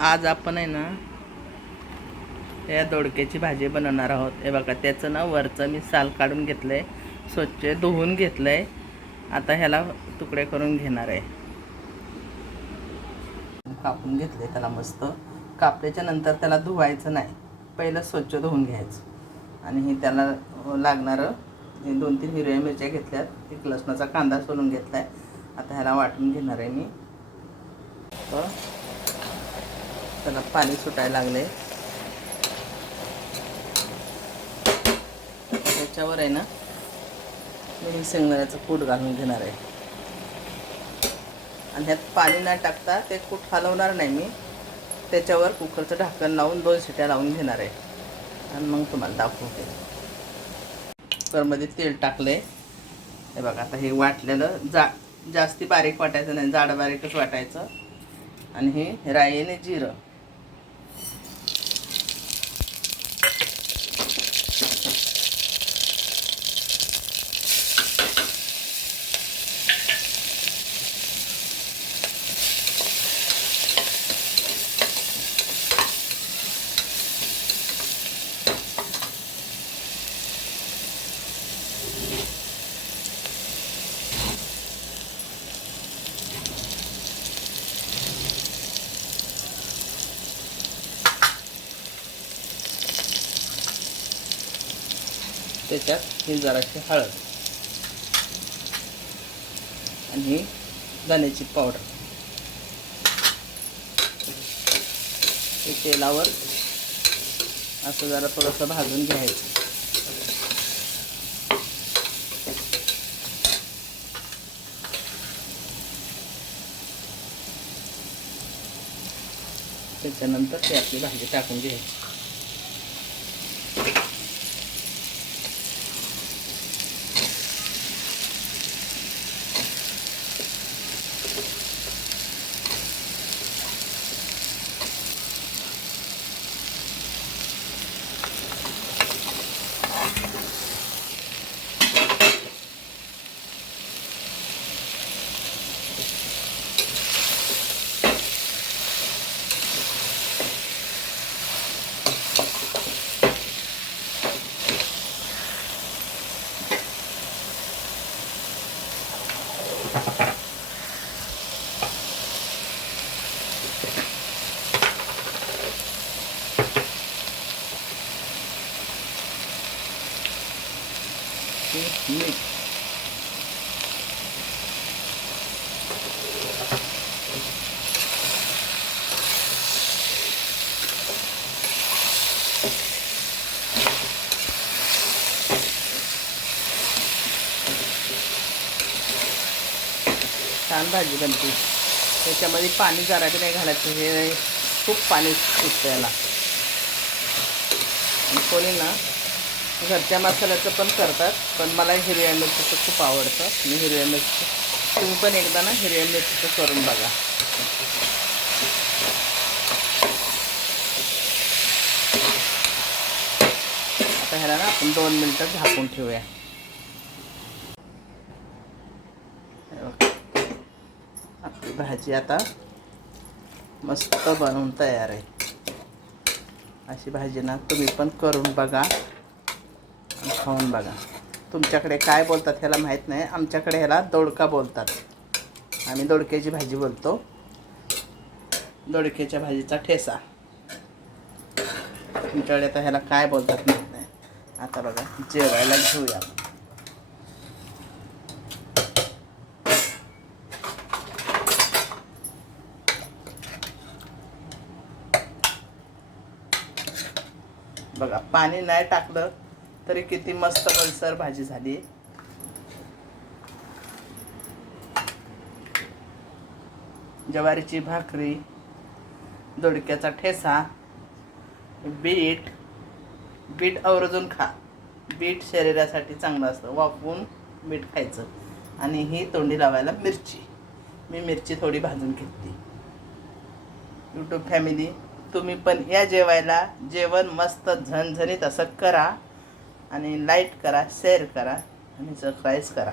आज आपण आहे ना या दोडक्याची भाजी बनवणार आहोत। हे बघा, त्याचं ना वरचं मी साल काढून घेतलं आहे, स्वच्छ धुवून घेतलं आहे। आता ह्याला तुकडे करून घेणार आहे। कापून घेतले त्याला मस्त। कापल्याच्या नंतर त्याला धुवायचं नाही, पहिलं स्वच्छ धुवून घ्यायचं। आणि हे त्याला लागणारं 2-3 हिरव्या मिरच्या घेतल्यात, 1 लसणाचा कांदा सोलून घेतला आहे। आता ह्याला वाटून घेणार आहे मी। त्याला पाणी सुटायला लागले, त्याच्यावर आहे ना मी शेंगदाण्याचं कूट घालून घेणार आहे। आणि ह्यात पाणी न टाकता ते कूट हलवणार नाही मी, त्याच्यावर कुकरचं ढक्कन लावून 2 शिट्या लावून घेणार आहे। आणि मग तुम्हाला दाखवते। कुकरमध्ये तेल टाकले, हे बघा। आता हे वाटलेलं जास्ती बारीक वाटायचं नाही, जाड बारीकच वाटायचं। आणि हे राई आणि जिरं, त्याच्यात ही जराशी हळद आणि धण्याची पावडर हे तेलावर असं जरा थोडंसं भाजून घ्यायचं। त्याच्यानंतर ती आपली भाजी टाकून घ्यायची। मीठ, छान भाजी बनते। त्याच्यामध्ये पाणी जरा बी नाही घालायचं, हे खूप पाणी सुटतं याला। कोणी ना घरच्या मसाल्याचं पण करतात, पण मला हिरव्या मिरचीचं खूप आवडतं। मी हिरव्या मिरची, तुम्ही पण एकदा ना हिरव्या मिरचीचं करून बघा। आता ह्याला ना आपण 2 मिनिटं झाकून ठेवूया। आपली भाजी आता मस्त बनवून तयार आहे। अशी भाजी ना तुम्ही पण करून बघा आणि खाऊन बघा। तुमच्याकडे काय बोलतात ह्याला माहीत नाही, आमच्याकडे ह्याला दोडका बोलतात, आम्ही दोडक्याची भाजी बोलतो। दोडक्याच्या भाजीचा ठेसा, तुमच्याकडे आता ह्याला काय बोलतात माहीत नाही। आता बघा, जेवायला घेऊया। बघा, पाणी नाही टाकलं तरी किती मस्त बनसर भाजी झाली। ज्वारीची भाकरी, दोडक्याचा ठेसा, बीट आवर्जून खा। बीट शरीरासाठी चांगलं असतं, वाफवून बीट खायचं। आणि ही तोंडी लावायला मिरची, मी मिरची थोडी भाजून घेतली। यूट्यूब फॅमिली, तुम्ही पण या जेवायला। जेवण मस्त झणझणीत असं करा आणि लाईक करा, शेअर करा आणि सबस्क्राईब करा।